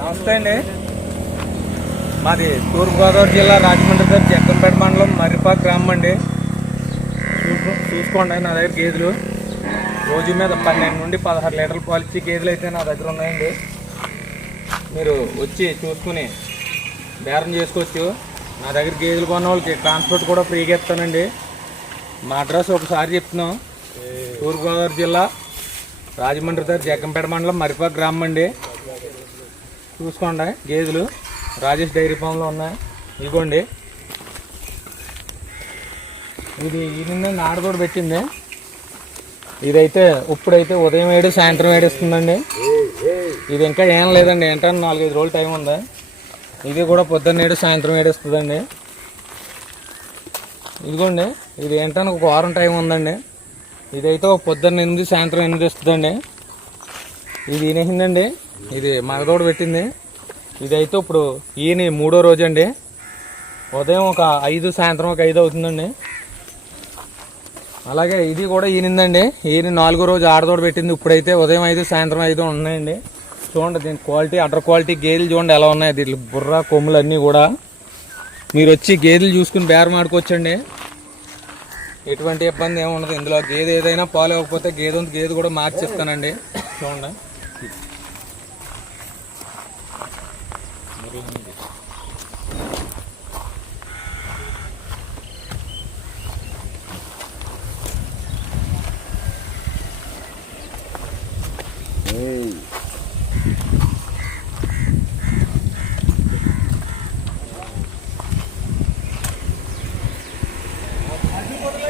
నమస్తే అండి. మాది తూర్పుగోదావరి జిల్లా రాజమండ్రి దగ్గర జగ్గంపేట మండలం మర్రిపాక్ గ్రామం అండి. చూసుకోండి, నా దగ్గర గేదెలు రోజు మీద 12 నుండి 16 లీటర్ల పాలు ఇచ్చే గేదెలు అయితే నా దగ్గర ఉన్నాయండి. మీరు వచ్చి చూసుకుని బేరం చేసుకోవచ్చు. నా దగ్గర గేదెలు కొన్న వాళ్ళకి ట్రాన్స్పోర్ట్ కూడా ఫ్రీగా ఇస్తానండి. మా అడ్రస్ ఒకసారి చెప్తున్నాం. తూర్పుగోదావరి జిల్లా రాజమండ్రి దగ్గర జగ్గంపేట మండలం మర్రిపాక్ గ్రామం అండి. చూసుకోండి, గేదెలు రాజేష్ డైరీ ఫామ్లో ఉన్నాయి. ఇదిగోండి, ఇది ఈయన ఆడదోడు పెట్టింది. ఇదైతే ఇప్పుడైతే ఉదయం 7 సాయంత్రం 7 ఇస్తుందండి. ఇది ఇంకా ఏం లేదండి, ఏంటంటే 4-5 రోజులు టైం ఉంది. ఇది కూడా పొద్దున్న 7 సాయంత్రం 7 ఇస్తుందండి. ఇదిగోండి, ఇది ఏంటంటే ఒక వారం టైం ఉందండి. ఇదైతే పొద్దున్న 8 సాయంత్రం 8 ఇస్తుందండి. ఇది ఈయనండి, ఇది మగదోడు పెట్టింది. ఇదైతే ఇప్పుడు ఈయన 3వ రోజు అండి. ఉదయం ఒక 5 సాయంత్రం ఒక 5 అవుతుందండి. అలాగే ఇది కూడా ఈయనండి, ఈయన 4వ రోజు ఆడదోడు పెట్టింది. ఇప్పుడైతే ఉదయం 5 సాయంత్రం 5 ఉన్నాయండి. చూడండి, దీని క్వాలిటీ అడ్డర్ క్వాలిటీ గేదెలు చూడండి ఎలా ఉన్నాయి. దీంట్లో బుర్ర కొమ్ములు అన్నీ కూడా మీరు వచ్చి గేదెలు చూసుకుని బేరం ఆడుకోవచ్చండి. ఎటువంటి ఇబ్బంది ఏమి ఉండదు. ఇందులో గేదె ఏదైనా పాలు ఇవ్వకపోతే గేదె కూడా మార్చిస్తానండి. చూడండి.